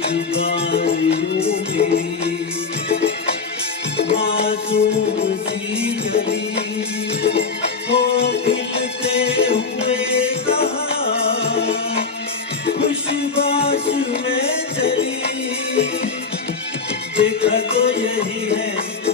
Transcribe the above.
जुबानियों में मासूम सी गली हो खिलते हुए कहा खुशबाश में चली देखा तो यही है